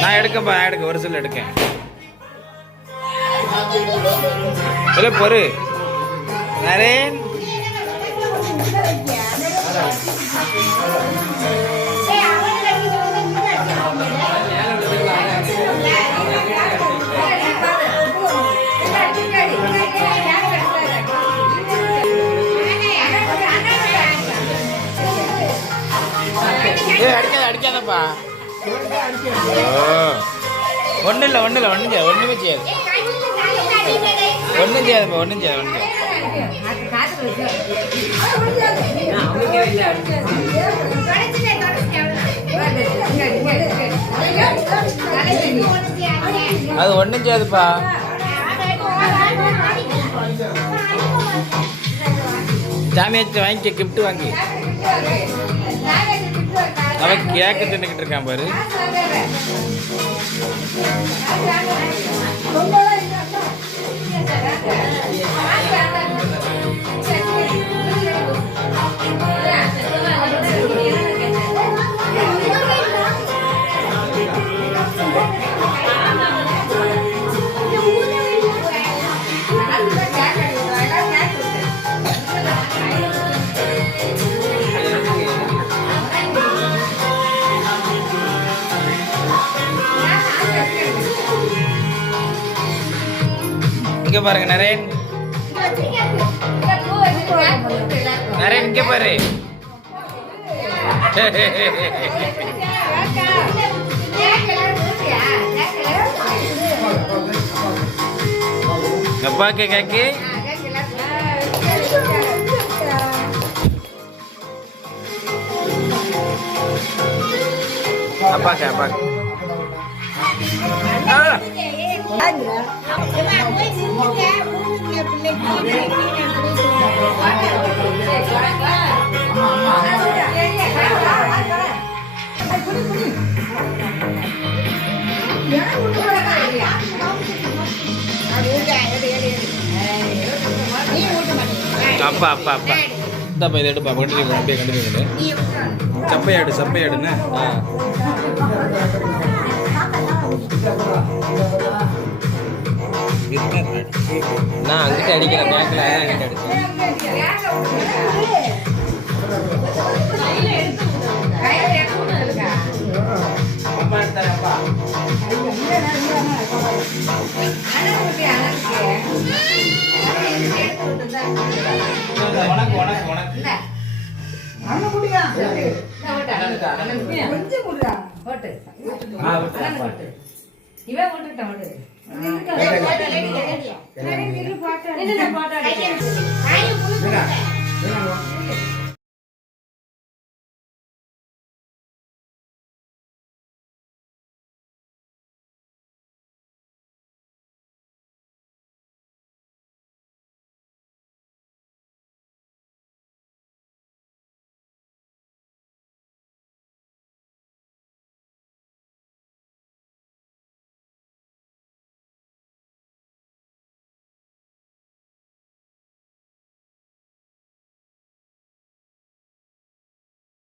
நான் எடுக்கப்பா எடுக்க ஒரு சில எடுக்கேன் இல்லை பொறு நரேன் அடிக்காதப்பா ஒன்றும் இல்லை ஒன்றும் செய்யாது ஒன்றுமே செய்யாது ஒன்றும் செய்யாதுப்பா ஒன்றும் செய்யாது ஒன்றும் அது ஒன்றும் செய்யாதுப்பா ஜாமியாச்சு வாங்கிக்க கிஃப்ட் வாங்கி அவன் கேட்க தின்னுக்கிட்டு இருக்கான் பாரு இங்க பாருங்க நரேன் நரேன் இங்க பாரு அப்பா கேக்கு அப்பா அப்பா இந்தப்பா இதை எடுப்பா கண்டிப்பாக அப்படியே கண்டிப்பாக சப்பையாடுன்னு நான் அங்கிட்ட அடிக்கிறேன் பேக்கில் அங்கிட்ட அடிச்சேன்